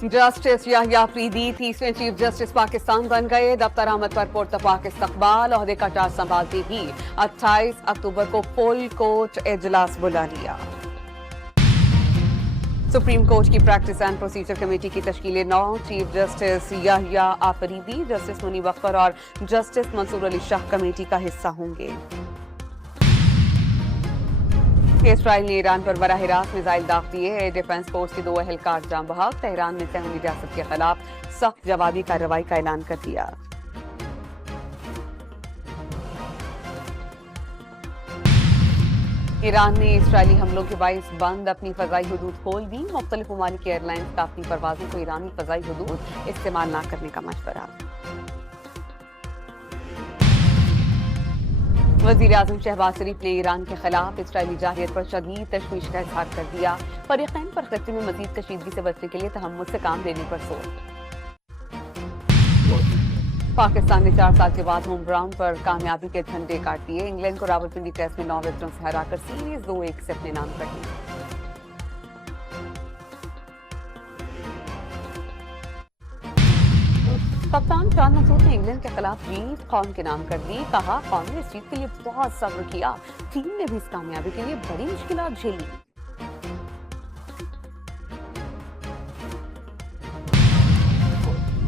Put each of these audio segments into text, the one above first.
Justice Yahya Afridi 30वें chief justice Pakistan बन गए। दफ्तर आमद पर पुरतफाक इस्तकबाल। ओहदे का चार्ज संभालते ही 28 अक्टूबर को फुल कोर्ट इजलास बुला लिया। सुप्रीम कोर्ट की प्रैक्टिस एंड प्रोसीजर कमेटी की तश्कील 9। Chief justice Yahya Afridi, justice Munib Akhtar और जस्टिस मंसूर अली शाह कमेटी का हिस्सा होंगे। इसराइल ने ईरान पर बराह रास्त मिसाइल दाग दिए। एयर डिफेंस फोर्स के 2 एहलकार जाम बहक। तेहरान ने सहूनी रियासत के खिलाफ सख्त जवाबी कार्रवाई का ऐलान कर दिया। ईरान ने इसराइली हमलों के बाइस बंद अपनी फजाई हदूद खोल दी। मुख्तलिफ ममालिक की एयरलाइंस का अपनी परवाजों को ईरानी फजाई हदूद इस्तेमाल न करने का मशवरा। वज़ीर आज़म शहबाज शरीफ ने ईरान के खिलाफ इसराइली जाहियत पर शदीद तशवीश का इजहार कर दिया। फरीक़ैन पर खत्ते में मजीद कशीदगी से बचने के लिए तहम्मुल से काम लेने पर जोर। पाकिस्तान ने 4 साल के बाद होम ग्राउंड पर कामयाबी के झंडे काट दिए। इंग्लैंड को रावलपिंडी टेस्ट में 9 विकेटों से हराकर सीरीज 2-1 से अपने नाम कर ली। कप्तान शान मसूद ने इंग्लैंड के खिलाफ जीत कौम के नाम कर दी। कहा, कौम ने इस जीत के लिए बहुत सब्र किया। टीम ने भी इस कामयाबी के लिए बड़ी मुश्किलात झेली।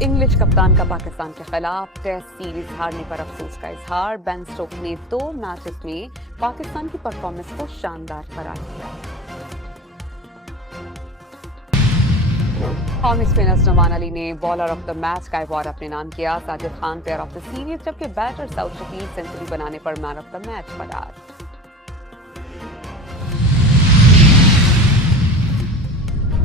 इंग्लिश कप्तान का पाकिस्तान के खिलाफ टेस्ट सीरीज हारने पर अफसोस का इजहार। बेन स्टोक्स ने 2 मैचेस में पाकिस्तान की परफॉर्मेंस को शानदार करार दिया। कौमी स्पिनर नमान अली ने बॉलर ऑफ द मैच का अवार्ड अपने नाम किया। Sajid Khan player of the series, जबकि बैटर साउथ शकील सेंचुरी बनाने पर मैन ऑफ द मैच फरार।